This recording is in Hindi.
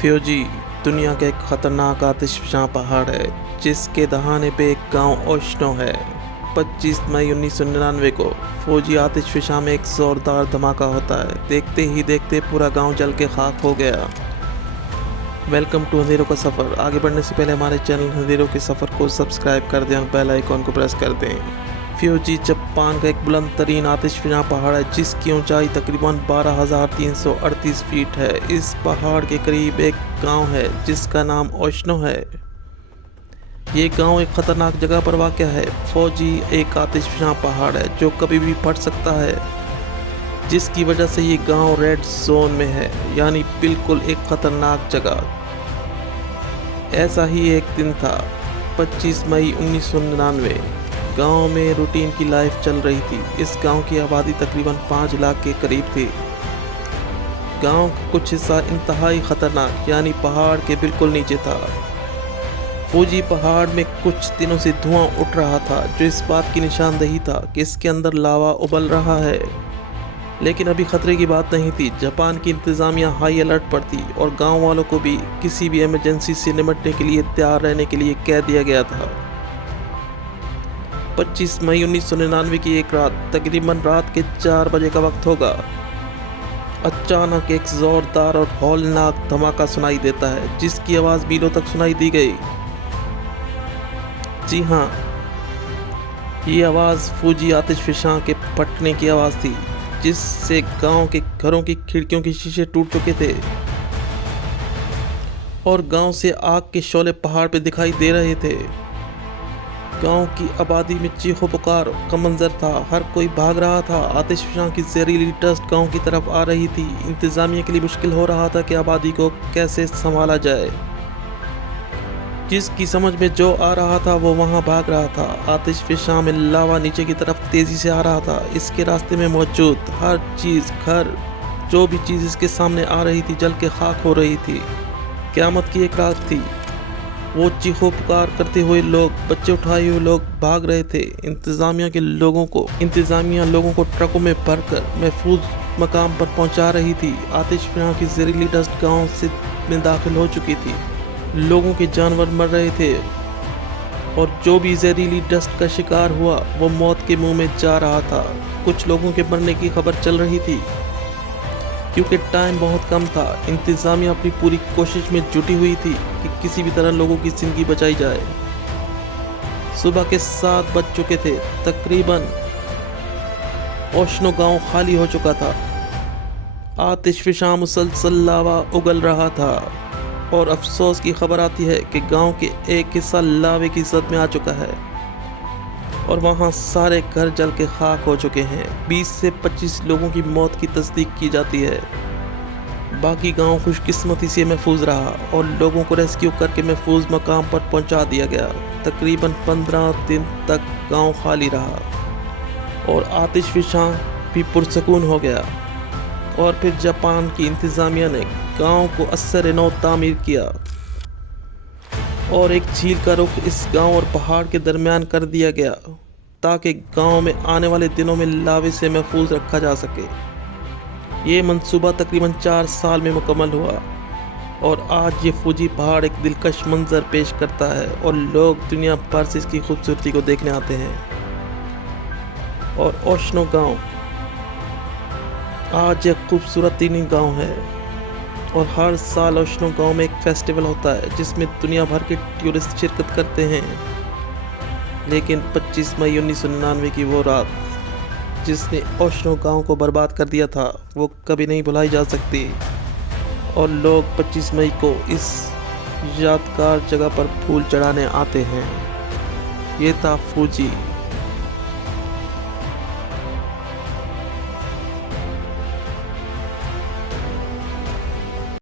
फ्यूजी दुनिया का एक खतरनाक आतिशफ़शा पहाड़ है जिसके दहाने पे एक गांव ओशनो है। 25 मई 1999 को फौजी आतिशफ़शा में एक ज़ोरदार धमाका होता है। देखते ही देखते पूरा गांव जल के खाक हो गया। वेलकम टू अंधेरों का सफ़र। आगे बढ़ने से पहले हमारे चैनल अंधेरों के सफ़र को सब्सक्राइब कर दें और बेल आइकॉन को प्रेस कर दें। फ्यूजी जापान का एक बुलंद तरीन आतिशफ़शा पहाड़ है जिसकी ऊंचाई तकरीबन 12,338 फीट है। इस पहाड़ के करीब एक गांव है जिसका ओशनो ओशनो है। ये गांव एक ख़तरनाक जगह पर वाक़ है। फौजी एक आतिशफ़शा पहाड़ है जो कभी भी फट सकता है, जिसकी वजह से ये गांव रेड जोन में है, यानी बिल्कुल एक ख़तरनाक जगह। ऐसा ही एक दिन था 25 मई 1999। गांव में रूटीन की लाइफ चल रही थी। इस गांव की आबादी तकरीबन 5 लाख के करीब थी। गांव का कुछ हिस्सा इंतहाई ख़तरनाक यानी पहाड़ के बिल्कुल नीचे था। फौजी पहाड़ में कुछ दिनों से धुआं उठ रहा था जो इस बात की निशानदेही था कि इसके अंदर लावा उबल रहा है, लेकिन अभी खतरे की बात नहीं थी। जापान की इंतज़ामिया हाई अलर्ट पर थी और गांव वालों को भी किसी भी इमरजेंसी से निपटने के लिए तैयार रहने के लिए कह दिया गया था। 25 मई 1999 की एक रात, तकरीबन रात के 4 बजे का वक्त होगा, अचानक एक ज़ोरदार और हौलनाक धमाका सुनाई देता है जिसकी आवाज़ मीलों तक सुनाई दी गई। जी हाँ, ये आवाज़ फौजी आतिशफ़शा के फटने की आवाज़ थी जिससे गांव के घरों की खिड़कियों के शीशे टूट चुके थे और गांव से आग के शोले पहाड़ पे दिखाई दे रहे थे। गांव की आबादी में चीखों पुकार का मंजर था। हर कोई भाग रहा था। आतिशफ़शा की जहरीली डस्ट गांव की तरफ आ रही थी। इंतज़ामिया के लिए मुश्किल हो रहा था कि आबादी को कैसे संभाला जाए। जिसकी समझ में जो आ रहा था वो वहां भाग रहा था। आतिशफ़शा में लावा नीचे की तरफ तेज़ी से आ रहा था। इसके रास्ते में मौजूद हर चीज़, घर, जो भी चीज़ इसके सामने आ रही थी जल के खाक हो रही थी। क़यामत की एक रात थी। वो चीखों पुकार करते हुए लोग, बच्चे उठाए हुए लोग भाग रहे थे। इंतज़ामिया लोगों को ट्रकों में भरकर महफूज मकाम पर पहुंचा रही थी। आतिशफ़शा की जहरीली डस्ट गांव से में दाखिल हो चुकी थी। लोगों के जानवर मर रहे थे और जो भी जहरीली डस्ट का शिकार हुआ वो मौत के मुंह में जा रहा था। कुछ लोगों के मरने की खबर चल रही थी। क्योंकि टाइम बहुत कम था, इंतज़ामिया अपनी पूरी कोशिश में जुटी हुई थी कि किसी भी तरह लोगों की ज़िंदगी बचाई जाए। सुबह के 7 बज चुके थे। तकरीबन ओशनो गांव खाली हो चुका था। आतिशफ़शा मुसलसल लावा उगल रहा था और अफसोस की खबर आती है कि गांव के एक हिस्सा लावे की जद में आ चुका है और वहां सारे घर जल के खाक हो चुके हैं। 20 से 25 लोगों की मौत की तस्दीक की जाती है। बाकी गांव खुशकिस्मती से महफूज रहा और लोगों को रेस्क्यू करके महफूज मकाम पर पहुंचा दिया गया। तकरीबन 15 दिन तक गांव खाली रहा और आतिशफ़शा भी पुरसकून हो गया। और फिर जापान की इंतज़ामिया ने गांव को असर-ए-नौ तामीर किया और एक झील का रुख इस गांव और पहाड़ के दरमियान कर दिया गया ताकि गांव में आने वाले दिनों में लावे से महफूज रखा जा सके। ये मंसूबा तकरीबन 4 साल में मुकम्मल हुआ और आज ये फौजी पहाड़ एक दिलकश मंजर पेश करता है और लोग दुनिया भर से इसकी खूबसूरती को देखने आते हैं। और ओशनो गांव आज एक खूबसूरत तीन गांव है और हर साल ओशनो गांव में एक फेस्टिवल होता है जिसमें दुनिया भर के टूरिस्ट शिरकत करते हैं। लेकिन 25 मई 1999 की वो रात जिसने ओशनो गांव को बर्बाद कर दिया था वो कभी नहीं भुलाई जा सकती और लोग 25 मई को इस यादगार जगह पर फूल चढ़ाने आते हैं। ये था फौजी।